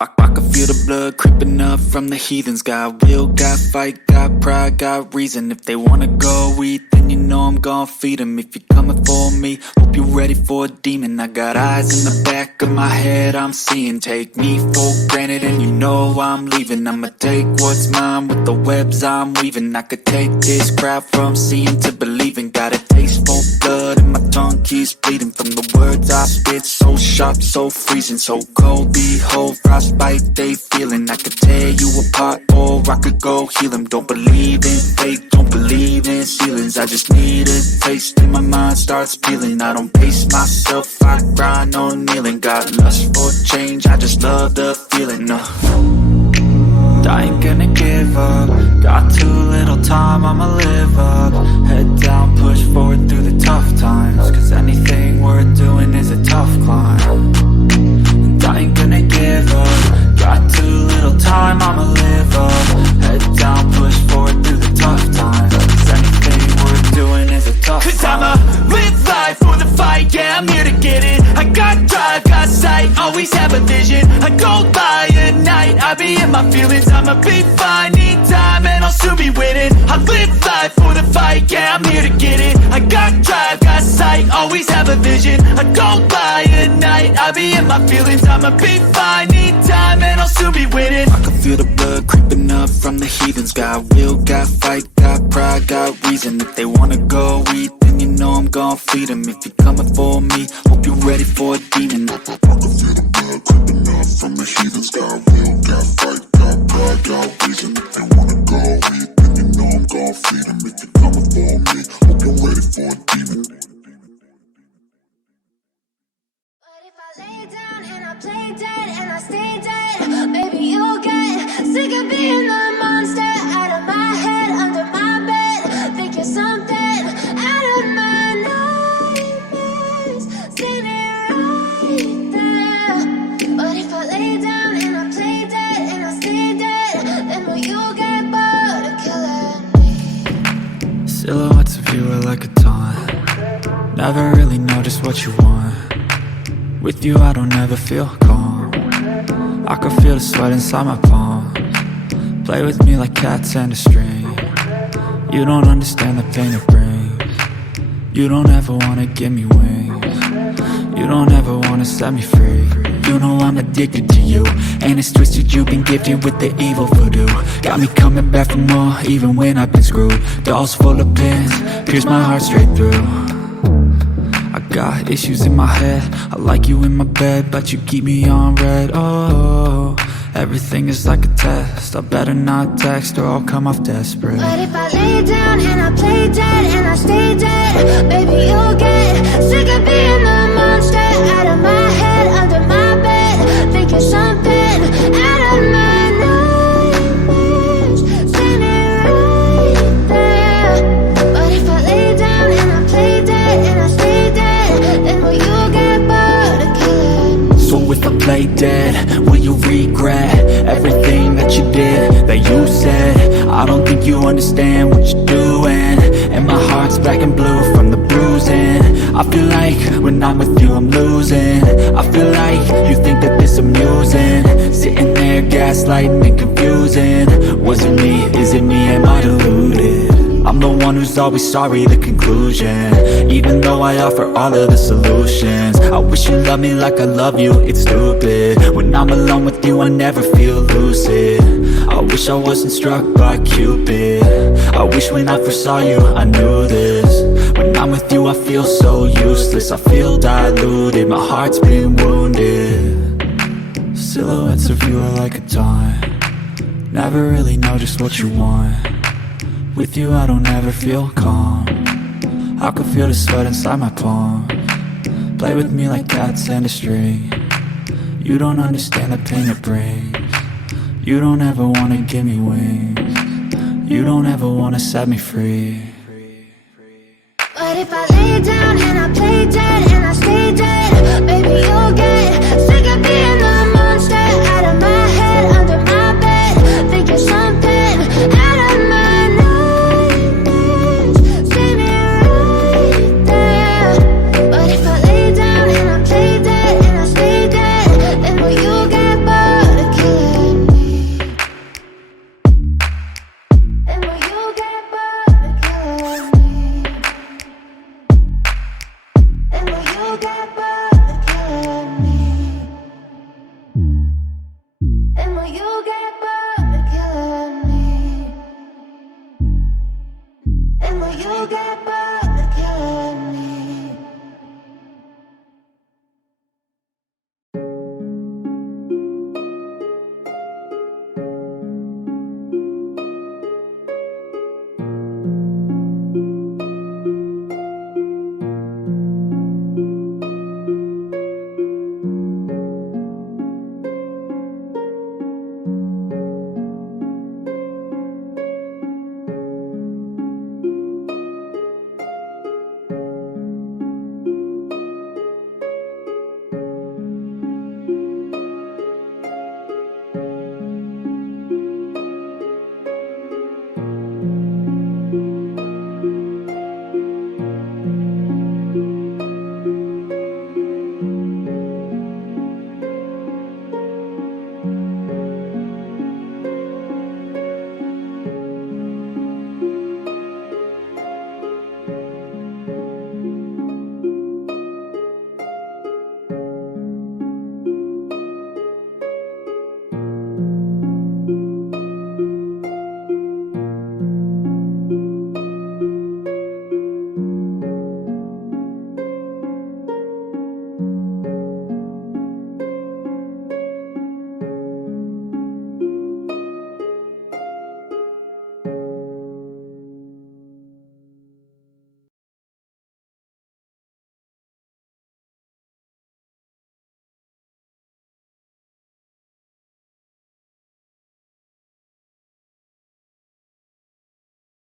I can feel the blood creeping up from the heathens. Got will, got fight, got pride, got reason. If they wanna go eat, then you know I'm gon' feed them. If you're coming for me, hope you're ready for a demon. I got eyes in the back of my head, I'm seeing. Take me for granted and you know I'm leaving. I'ma take what's mine with the webs I'm weaving. I could take this crowd from seeing to believing. Got a taste for blood and my tongue keeps bleeding from the words I spit. So sharp, so freezing, so cold. Behold, frostbite they feeling. I could tear you apart or I could go heal them. Don't believe in fate, don't believe in ceilings. I just need a taste and my mind starts peeling. I don't pace myself, I grind on kneeling. Got lust for change, I just love the feeling. I ain't gonna give up. Got too little time, I'ma live up. Head down, push forward through the tough times. Cause anything worth doing is a tough climb. And I ain't gonna give up. Got too little time, I'ma live up. Head down, push forward through the tough times. Cause anything worth doing is a tough climb. Cause I'ma live life for the fight, yeah, I'm here to get it. I got drive, got sight, always have a vision. I go by at night, I be in my feelings. I'ma be fine, need time and I'll soon be winning. I live life for the fight, yeah, I'm here to get it. I got drive, got sight, always have a vision. I go by at night, I be in my feelings. I'ma be fine, need time and I'll soon be winning. I can feel the blood creeping up from the heathens. Got will, got fight, got pride, got reason. If they wanna go eat, then you know I'm gon' feed them. If you're coming for me, hope you're ready for a demon. I can feel the blood creeping up from the heathens. Got will, got fight, got pride, got reason. If they wanna go eat, then you know I'm gon' feed them. If you're coming for me, hope you're ready for a demon. But if I lay down and I play dead and I stay dead, maybe you'll get sick of being the monster out of my head, under my bed. Think you're something out of my nightmares, standing right there. But if I lay down and I play dead and I stay dead, then will you get bored of killing me? Silhouettes of you are like a taunt. Never really know just what you want. With you I don't ever feel calm. I can feel the sweat inside my palms. Play with me like cats and a string. You don't understand the pain it brings. You don't ever wanna give me wings. You don't ever wanna set me free. You know I'm addicted to you, and it's twisted, you've been gifted with the evil voodoo. Got me coming back for more, even when I've been screwed. Dolls full of pins, pierce my heart straight through. I got issues in my head, I like you in my bed, but you keep me on red. Oh, everything is like a test. I better not text or I'll come off desperate. But if I lay down and I play dead and I stay dead, baby you'll get sick of being the monster out of my head, under my bed. Think you're something out of my nightmares, standing right there. But if I lay down and I play dead and I stay dead, then will you get bored of killing me? So if I play dead, will you regret everything that you did, that you said? I don't think you understand what you're doing, and my heart's black and blue from the bruising. I feel like when I'm with you I'm losing. I feel like you think that this amusing, sitting there gaslighting and confusing. Was it me? Is it me? Am I deluded? I'm the one who's always sorry, the conclusion. Even though I offer all of the solutions, I wish you loved me like I love you, it's stupid. When I'm alone with you I never feel lucid. I wish I wasn't struck by Cupid. I wish when I first saw you I knew this. When I'm with you I feel so useless, I feel diluted, my heart's been wounded. Silhouettes of you are like a taunt. Never really know just what you want. With you I don't ever feel calm. I can feel the sweat inside my palms. Play with me like cats and a string. You don't understand the pain it brings. You don't ever wanna give me wings. You don't ever wanna set me free. But if I lay down and I play dead and I stay dead, baby you'll get